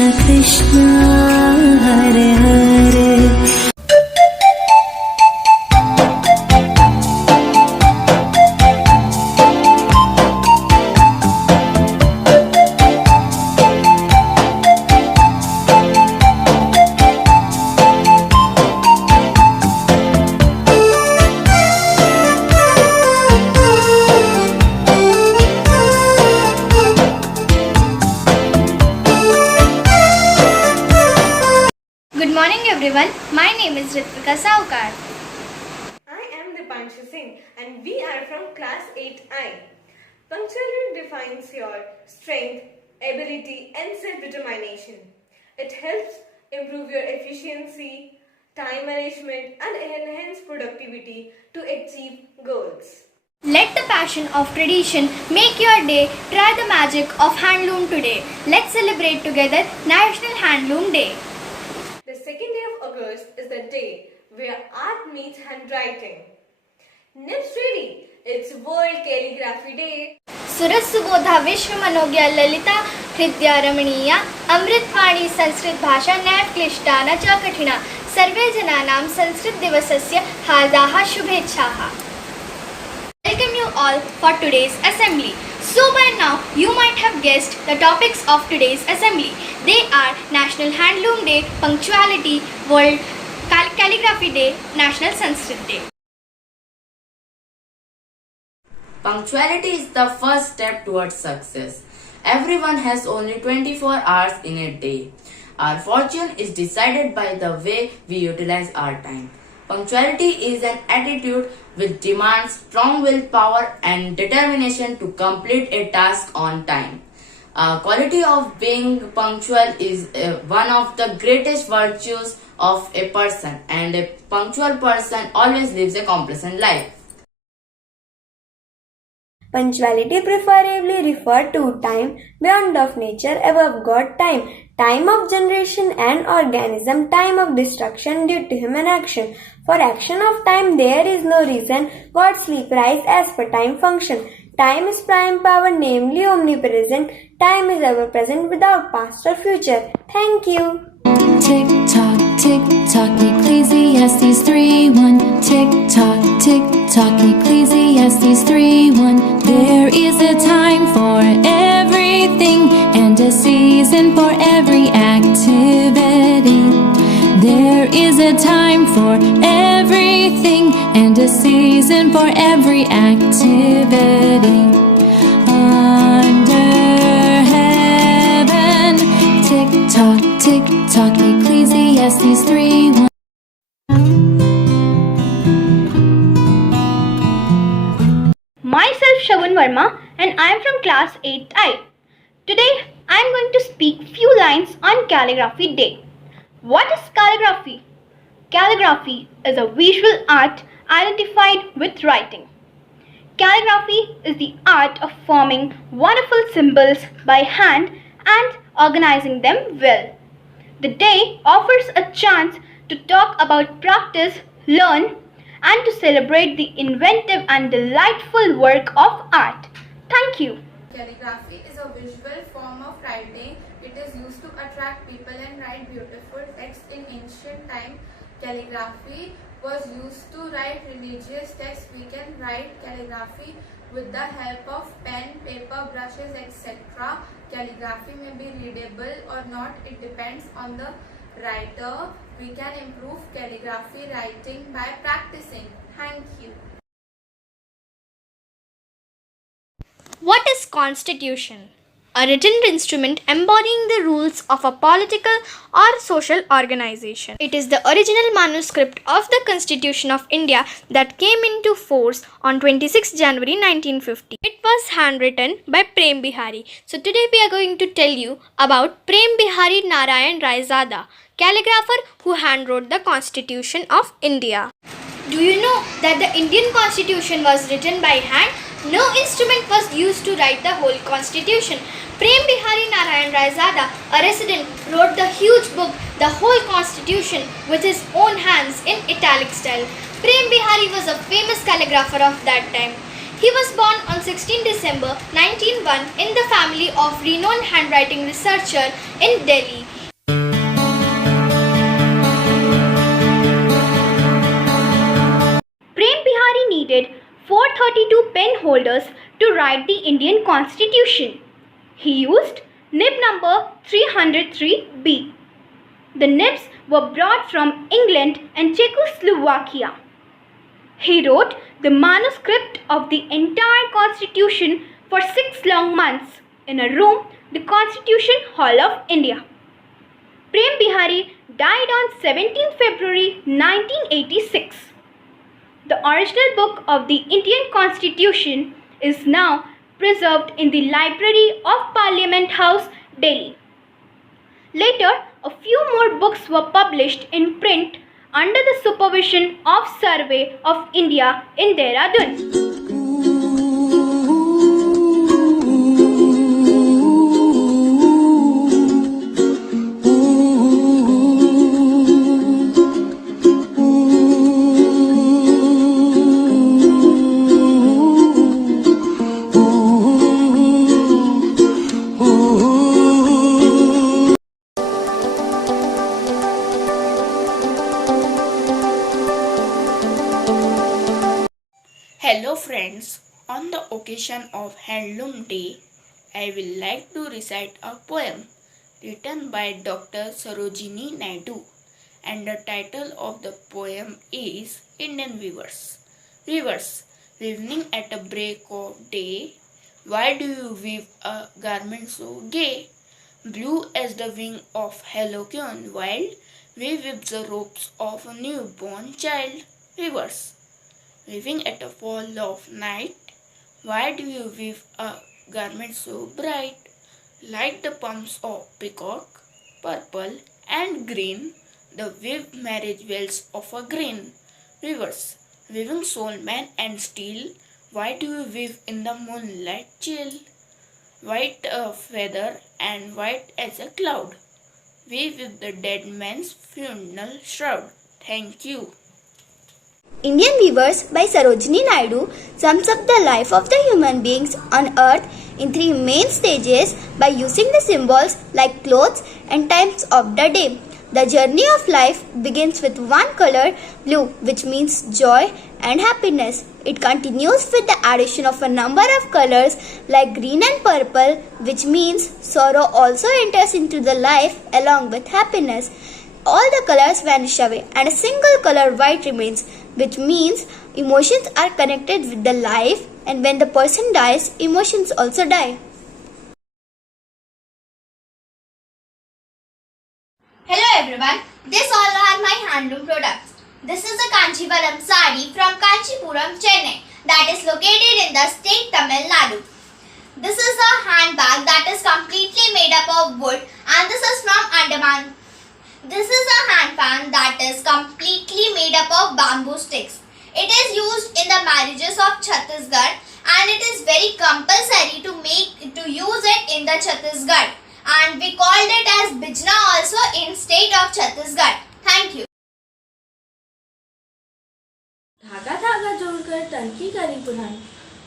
Krishna Krishna Hare Hare. Good morning everyone, my name is Ritvika Saukar. I am Dipanshu Singh and we are from class 8I. Punctuality defines your strength, ability and self-determination. It helps improve your efficiency, time management and enhance productivity to achieve goals. Let the passion of tradition make your day. Try the magic of handloom today. Let's celebrate together National Handloom Day. The second day of August is the day where art meets handwriting. Nips ready, it's World Calligraphy Day. सुरसुबोधा विश्व मनोज्ञ ललिता हृदया रमणीया अमृतवाणी संस्कृत भाषा नैव क्लिष्टा न च कठिना सर्वे जनानां संस्कृत दिवसस्य हार्दाः शुभेच्छाः. Welcome you all for today's assembly. So by now you might have guessed the topics of today's assembly. They are National Handloom Day, Punctuality, World Calligraphy Day, National Sanskrit Day. Punctuality is the first step towards success. Everyone has only 24 hours in a day. Our fortune is decided by the way we utilize our time. Punctuality is an attitude which demands strong willpower and determination to complete a task on time. Quality of being punctual is one of the greatest virtues of a person, and a punctual person always lives a complacent life. Punctuality preferably refer to time beyond of nature above God time, time of generation and organism, time of destruction due to human action. For action of time there is no reason, God sleep rise as per time function. Time is prime power, namely omnipresent. Time is ever present without past or future. Thank you. Tick tock, Ecclesiastes 3:1. Tick tock, Ecclesiastes 3:1. There is a time for everything and a season for every activity. There is a time for everything and a season for every activity. Under heaven, tick tock, Ecclesiastes 3:1. Myself Shagun Verma and I am from class 8I. Today I am going to speak few lines on Calligraphy Day. What is calligraphy? Calligraphy is a visual art identified with writing. Calligraphy is the art of forming wonderful symbols by hand and organizing them well. The day offers a chance to talk about practice, learn, and to celebrate the inventive and delightful work of art. Thank you. Calligraphy is a visual form of writing. It is used to attract people and write beautiful text. In ancient time, calligraphy was used to write religious texts. We can write calligraphy with the help of pen, paper, brushes, etc. Calligraphy may be readable or not. It depends on the writer. We can improve calligraphy writing by practicing. Thank you. What is Constitution? A written instrument embodying the rules of a political or social organization. It is the original manuscript of the Constitution of India that came into force on 26 January 1950. It was handwritten by Prem Bihari. So today we are going to tell you about Prem Bihari Narayan Raizada, calligrapher who handwrote the Constitution of India. Do you know that the Indian Constitution was written by hand? No instrument was used to write the whole Constitution. Prem Bihari Narayan Raizada, a resident, wrote the huge book, the whole Constitution, with his own hands in italic style. Prem Bihari was a famous calligrapher of that time. He was born on 16 December 1901 in the family of renowned handwriting researcher in Delhi. Prem Bihari needed 432 pen holders to write the Indian Constitution. He used nib number 303B. The nibs were brought from England and Czechoslovakia. He wrote the manuscript of the entire Constitution for 6 long months in a room, the Constitution Hall of India. Prem Bihari died on 17 February 1986. The original book of the Indian Constitution is now preserved in the Library of Parliament House, Delhi. Later, a few more books were published in print under the supervision of Survey of India in Dehradun. Hello friends, on the occasion of Handloom Day, I will like to recite a poem written by Dr. Sarojini Naidu, and the title of the poem is Indian Weavers. Weavers, weaving at a break of day, why do you weave a garment so gay? Blue as the wing of halcyon wild, we weave the robes of a newborn child. Weavers, weaving at a fall of night, why do you weave a garment so bright? Like the pumps of peacock, purple and green, the weave marriage wells of a green. Weavers, weaving soul, man and steel, why do you weave in the moonlight chill? White a feather and white as a cloud, we weave the dead man's funeral shroud. Thank you. Indian Weavers by Sarojini Naidu sums up the life of the human beings on earth in 3 main stages by using the symbols like clothes and times of the day. The journey of life begins with one color, blue, which means joy and happiness. It continues with the addition of a number of colors like green and purple, which means sorrow also enters into the life along with happiness. All the colors vanish away and a single color white remains, which means emotions are connected with the life, and when the person dies, emotions also die. Hello everyone, these all are my handloom products. This is a Kanchivaram sari from Kanchipuram, Chennai that is located in the state Tamil Nadu. This is a handbag that is completely made up of wood, and this is from Andaman. This is a hand fan that is completely made up of bamboo sticks. It is used in the marriages of Chhattisgarh, and it is very compulsory to use it in the Chhattisgarh, and we called it as Bijna also in state of Chhattisgarh. Thank you. धागा धागा जोड़कर तन की करी बुनाई,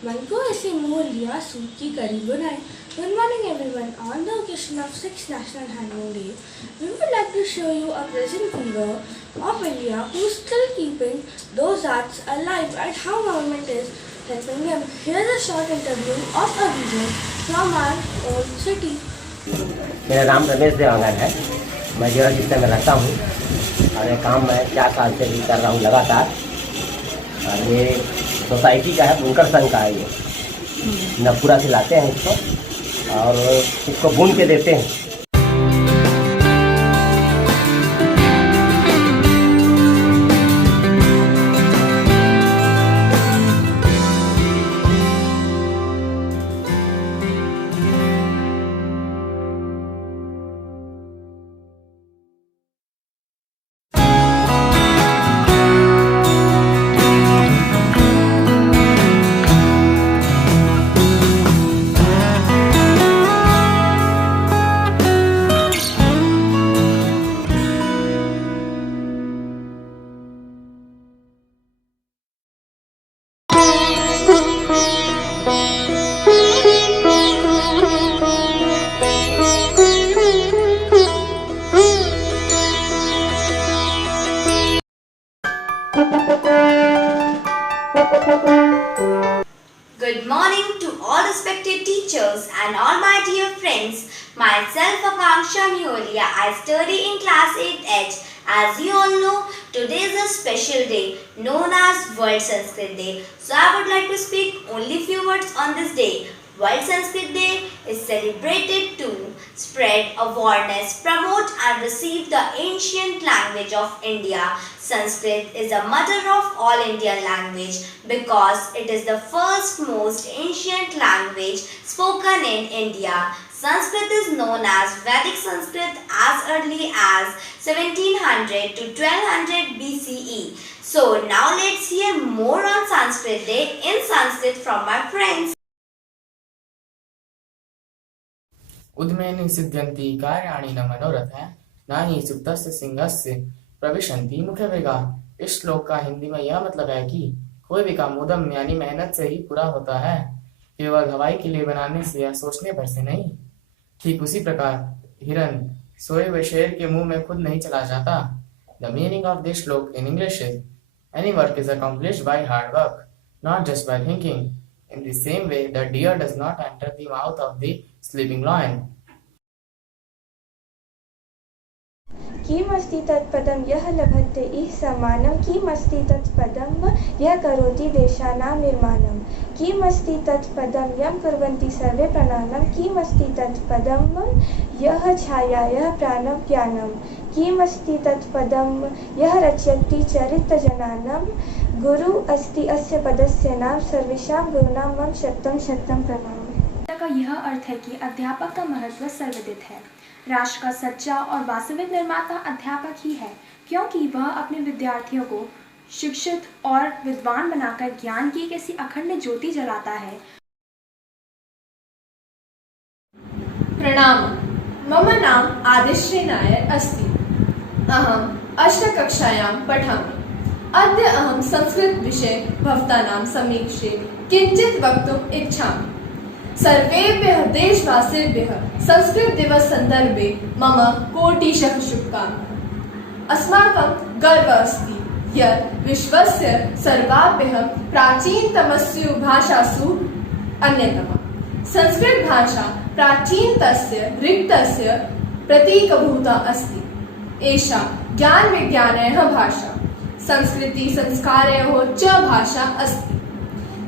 मन को ऐसे मोह लिया सूट की करी बुनाई. Good morning everyone. On the occasion of 6th National Handloom Day, we would like to show you a present weaver of India who is still keeping those arts alive and how government is helping them. Here is a short interview of a weaver from our own city. मेरा नाम रमेश देवांगन है. मैं जो जिससे में रहता हूँ और ये काम मैं 4 साल से भी कर रहा हूँ लगातार. और ये सोसाइटी का है, बुनकर संघ का है. ये नपूरा से लाते हैं इसको और इसको बुन के देते हैं. all respected teachers and all my dear friends. Myself Akanksha Miolia. I study in class 8H. As you all know, today is a special day known as World Sanskrit Day. So I would like to speak only few words on this day. World Sanskrit Day is celebrated to spread awareness, promote and receive the ancient language of India. Sanskrit is the mother of all Indian language because it is the first most ancient language spoken in India. Sanskrit is known as Vedic Sanskrit as early as 1700 to 1200 BCE. So now let's hear more on Sanskrit Day in Sanskrit from my friends. उद्मेनि सिद्ध्यन्ति कार्याणि न मनोरथः नाहि सुप्तस्य सिंहस्य प्रविशन्ति मुखे वेगाः। इस श्लोक का हिंदी में यह मतलब है कि कोई भी काम उद्यम यानी मेहनत से ही पूरा होता है, केवल हवाई किले बनाने से या सोचने भर से नहीं। ठीक उसी प्रकार हिरन सोए हुए शेर के मुंह में खुद नहीं चला जाता। The meaning of this श्लोक in English is any work is accomplished by hard work, not just by thinking. In the same way, the deer does not enter the mouth of the sleeping lion. किमस्ति तत्पदं यः लभते इह समानं किमस्ति तत्पदं यः करोति देशानां निर्माणं किमस्ति तत्पदं यं कुर्वन्ति सर्वे प्राणानां किमस्ति तत्पदं यः छायायाः प्राणं प्यानं किमस्ति तत्पदं यः रचयति चरित्रजनानां गुरु अस्ति अस्य पदस्य नाम सर्वेषां गुरूणां मम शतं शतं प्रणाम। का यह अर्थ है कि अध्यापक का महत्व सर्वविदित है। राष्ट्र का सच्चा और वास्तविक निर्माता अध्यापक ही है, क्योंकि वह अपने विद्यार्थियों को शिक्षित और विद्वान बनाकर ज्ञान की किसी अखंड ज्योति जलाता है। प्रणाम। मम नाम आदिश्री नायर अस्ति। अहम् अष्टकक्षायां पठामि। अद्य अहं संस्कृत विषये भवतानां समीक्षे किञ्चित् वक्तुम् इच्छामि। सर्वेभ्यः देशवासिभ्यः संस्कृत दिवस संदर्भे मम कोटिशः शुभकामनाः। अस्माकं गर्वः अस्ति यत् विश्वस्य सर्वाभ्यः प्राचीनतमसु भाषासु अन्यतमा। संस्कृत भाषा प्राचीनतस्य ऋक्तस्य प्रतीकभूता अस्ति। एषा ज्ञानविज्ञानयोः भाषा, संस्कृति संस्कारयोः च भाषा अस्ति।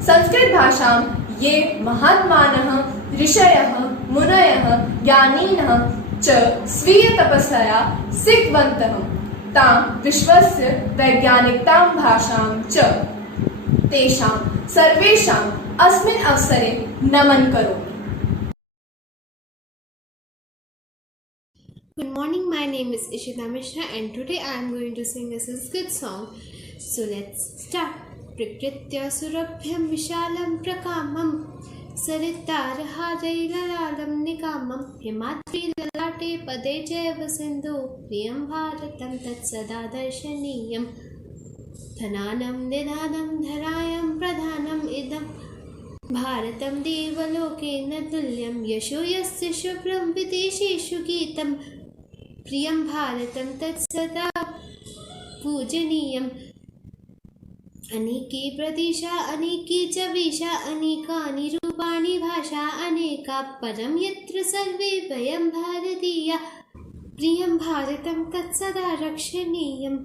संस्कृत भाषां ये महात्मानः ऋषयः मुनयः ज्ञानिनः च स्वीयतपस्या सिद्धवन्तः तां विश्वस्य वैज्ञानिकतां भाषां च तेषां सर्वेषाम् अस्मिन् अवसरे नमन् करोमि। Good morning, my name is Ishita Mishra and today I am going to sing a Sanskrit song. So let's start. प्रकृत्या सुरभ्यं विशालं प्रकामं सरितारहारैरलालं निकामं हिमाद्रिललाटे पदे चैव सिन्धु प्रियं भारतं तत्सदा दर्शनीयं धनानं निधानं धरायं प्रधानम् इदं भारतं देवलोकेन तुल्यं यशो यस्य शुभ्रं विदेशेषु गीतं प्रियं भारतं तत्सदा पूजनीयम् अनेके प्रदेशा अनेके च वेशा अनेकानि रूपाणि भाषा अनेका परं यत्र सर्वे वयं भारतीया प्रियं भारतं तत्सदा रक्षणीयम्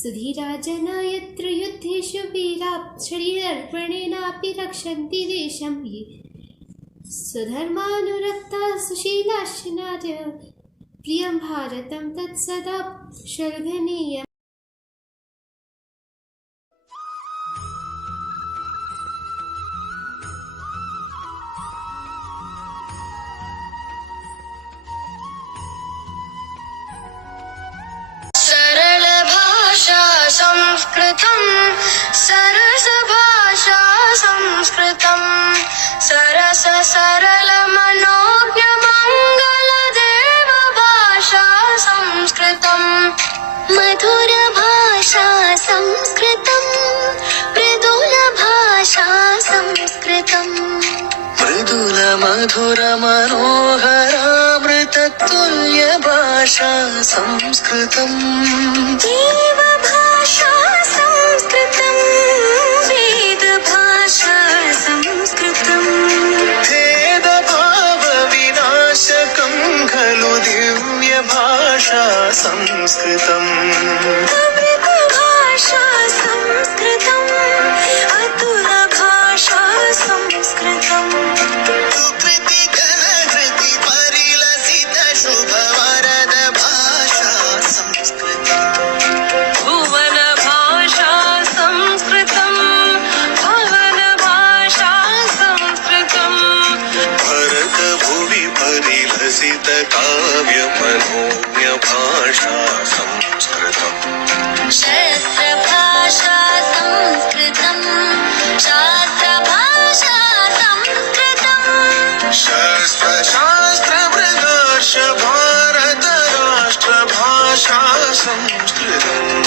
सुधीरा जना यत्र युद्धेषु वीरा शरीरार्पणेनापि रक्षन्ति देशं ये स्वधर्मानुरक्ता सुशीलाश्च नार्यः प्रियं भारतं तत्सदा श्लाघनीयम्। संस्कृतं सरस भाषा संस्कृतं सरस सरल मनोज्ञ मंगल देव भाषा संस्कृतं मधुर भाषा संस्कृतं मृदुल भाषा संस्कृतं मृदुल मधुर मनोहरामृत तुल्य भाषा संस्कृतं देव भाषा संस्कृतं वेद भाषा संस्कृतं संस्कृतम् अमृत भाषा संस्कृतम् अतुल भाषा संस्कृतम् सुकृति घनहृति परिलसित शुभ वरद भाषा संस्कृतम् भुवन भाषा संस्कृतम् भवन भाषा संस्कृतम् भरत भुवि परिलसित काव्य मनोज्ञ भाषा संस्कृतम् शस्त्र भाषा संस्कृतम् शास्त्र भाषा संस्कृतम् शास्त्र प्रदर्श भारत राष्ट्र भाषा संस्कृतम्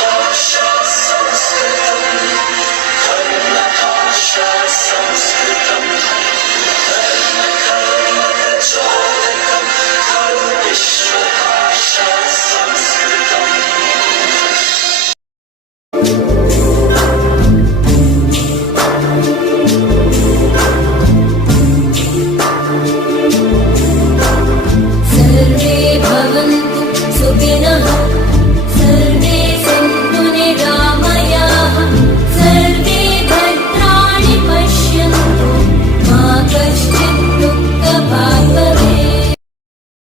भाषा संस्कृतम् भाषा संस्कृतम् विश्व भाषा संस्कृतम् सर्वे भवन्तु सुखिनः